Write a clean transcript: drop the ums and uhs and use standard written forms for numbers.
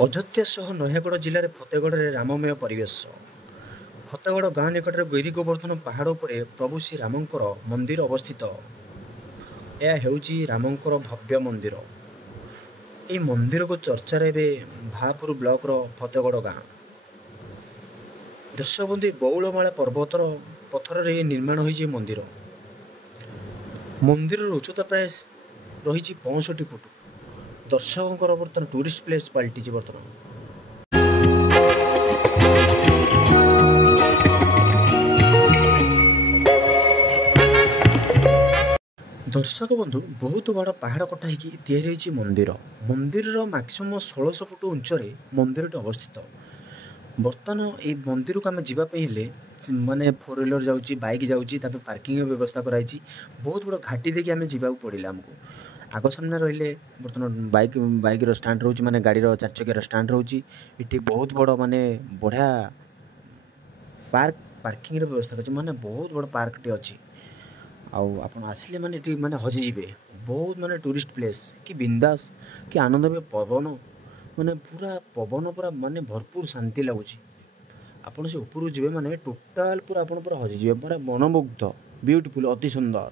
ଅଯୋଧ୍ୟା ସହ ନୟାଗଡ଼ ଜିଲ୍ଲାରେ ଫତେଗଡ଼ରେ ରାମମୟ ପରିବେଶ। ଫତେଗଡ଼ ଗାଁ ନିକଟରେ ଗୈରୀ ଗୋବର୍ଦ୍ଧନ ପାହାଡ଼ ଉପରେ ପ୍ରଭୁ ଶ୍ରୀରାମଙ୍କର ମନ୍ଦିର ଅବସ୍ଥିତ। ଏହା ହେଉଛି ରାମଙ୍କର ଭବ୍ୟ ମନ୍ଦିର। ଏହି ମନ୍ଦିରକୁ ଚର୍ଚ୍ଚାରେ ଏବେ ଭାପୁର ବ୍ଲକର ଫତେଗଡ଼ ଗାଁ। ଦର୍ଶକବନ୍ଧୁ ବଉଳମାଳା ପର୍ବତର ପଥରରେ ନିର୍ମାଣ ହୋଇଛି ମନ୍ଦିର। ମନ୍ଦିରର ଉଚ୍ଚତା ପ୍ରାୟ ରହିଛି 65 ଫୁଟ। ଦର୍ଶକଙ୍କର ବର୍ତ୍ତମାନ ଟୁରିଷ୍ଟ ପ୍ଲେସ୍ ପାଲଟିଛି। ବର୍ତ୍ତମାନ ଦର୍ଶକ ବନ୍ଧୁ ବହୁତ ବଡ଼ ପାହାଡ଼ କଟା ହେଇକି ତିଆରି ହୋଇଛି ମନ୍ଦିର। ମନ୍ଦିରର ମ୍ୟାକ୍ସିମମ୍ 1600 ଫୁଟ ଉଚ୍ଚରେ ମନ୍ଦିରଟି ଅବସ୍ଥିତ। ବର୍ତ୍ତମାନ ଏହି ମନ୍ଦିରକୁ ଆମେ ଯିବା ପାଇଁ ହେଲେ ମାନେ 4 ହ୍ୱିଲର ଯାଉଛି, ବାଇକ୍ ଯାଉଛି, ତାପରେ ପାର୍କିଂର ବ୍ୟବସ୍ଥା କରାଯାଇଛି। ବହୁତ ବଡ଼ ଘାଟି ଦେଇକି ଆମେ ଯିବାକୁ ପଡ଼ିଲା ଆମକୁ। ଆଗ ସାମ୍ନା ରହିଲେ ବର୍ତ୍ତମାନ ବାଇକ୍ର ଷ୍ଟାଣ୍ଡ ରହୁଛି, ମାନେ ଗାଡ଼ିର 4 ଚକିଆର ଷ୍ଟାଣ୍ଡ ରହୁଛି। ଏଠି ବହୁତ ବଡ଼ ମାନେ ବଢ଼ିଆ ପାର୍କିଂର ବ୍ୟବସ୍ଥା କରିଛି, ମାନେ ବହୁତ ବଡ଼ ପାର୍କଟି ଅଛି। ଆଉ ଆପଣ ଆସିଲେ ମାନେ ଏଠି ମାନେ ହଜିଯିବେ। ବହୁତ ମାନେ ଟୁରିଷ୍ଟ ପ୍ଲେସ୍, କି ବିନ୍ଦାସ କି ଆନନ୍ଦମୟ ପବନ, ମାନେ ପୁରା ପବନ ପୁରା ମାନେ ଭରପୁର ଶାନ୍ତି ଲାଗୁଛି। ଆପଣ ସେ ଉପରକୁ ଯିବେ ମାନେ ଟୋଟାଲ ପୁରା ଆପଣ ପୁରା ହଜିଯିବେ, ପୁରା ମନମୁଗ୍ଧ, ବିୟୁଟିଫୁଲ୍, ଅତି ସୁନ୍ଦର।